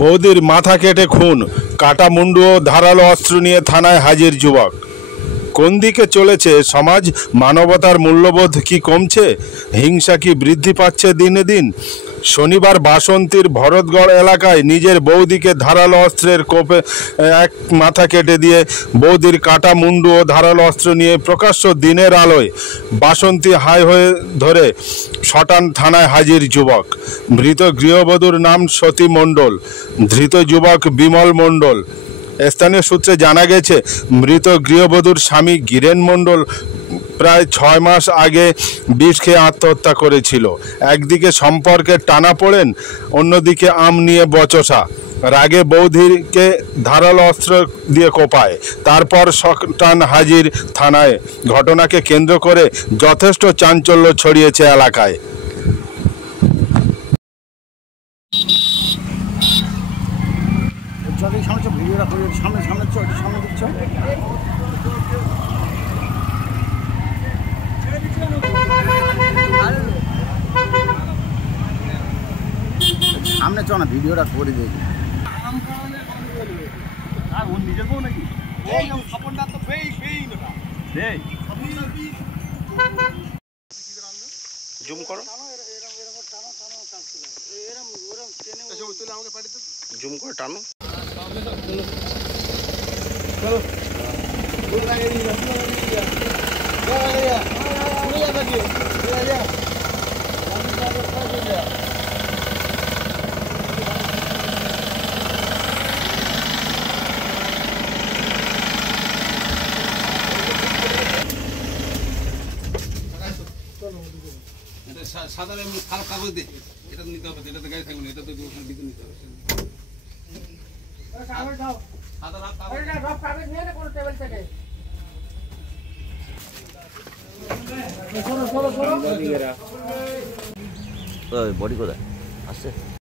বৌদির মাথা কেটে খুন, কাটা মুন্ডু ও ধারালো অস্ত্র নিয়ে থানায় হাজির যুবক। কোন দিকে চলেছে সমাজ? মানবতার মূল্যবোধ কি কমছে? হিংসা কি বৃদ্ধি পাচ্ছে দিনে দিন? শনিবার বাসন্তীর ভরতগড় এলাকায় নিজের বৌদিকে ধারালো অস্ত্রের কোপে এক মাথা কেটে দিয়ে বৌদির কাটা মুন্ডু ও ধারালো অস্ত্র নিয়ে প্রকাশ্য দিনের আলোয় বাসন্তী হাইওয়ে ধরে শটান থানায় হাজির যুবক। মৃত গৃহবধূর নাম সতী মণ্ডল, ধৃত যুবক বিমল মণ্ডল। স্থানীয় সূত্রে জানা গেছে, মৃত গৃহবধূর স্বামী গিরেন মণ্ডল প্রায় 6 মাস আগে বিষ খেয়ে আত্মহত্যা করেছিল। একদিকে সম্পর্কের টানাপোড়েন, অন্যদিকে আম নিয়ে বচসা। রাগে বৌদিকে ধারালো অস্ত্র দিয়ে কোপায়, তারপর শটান হাজির থানায়। ঘটনাকে কেন্দ্র করে যথেষ্ট চাঞ্চল্য ছড়িয়েছে এলাকায়। সামনে চ না, ভিডিওটা করে দেখি। জুম করো, জুম করে টানো। সাধারণ এমনি খারাপ কাগজ দিয়ে এটা নিতে হবে, এটা তো গাড়ি থাকবে না, এটা তো দিতে নিতে হবে। বডি কোথায় আসছে?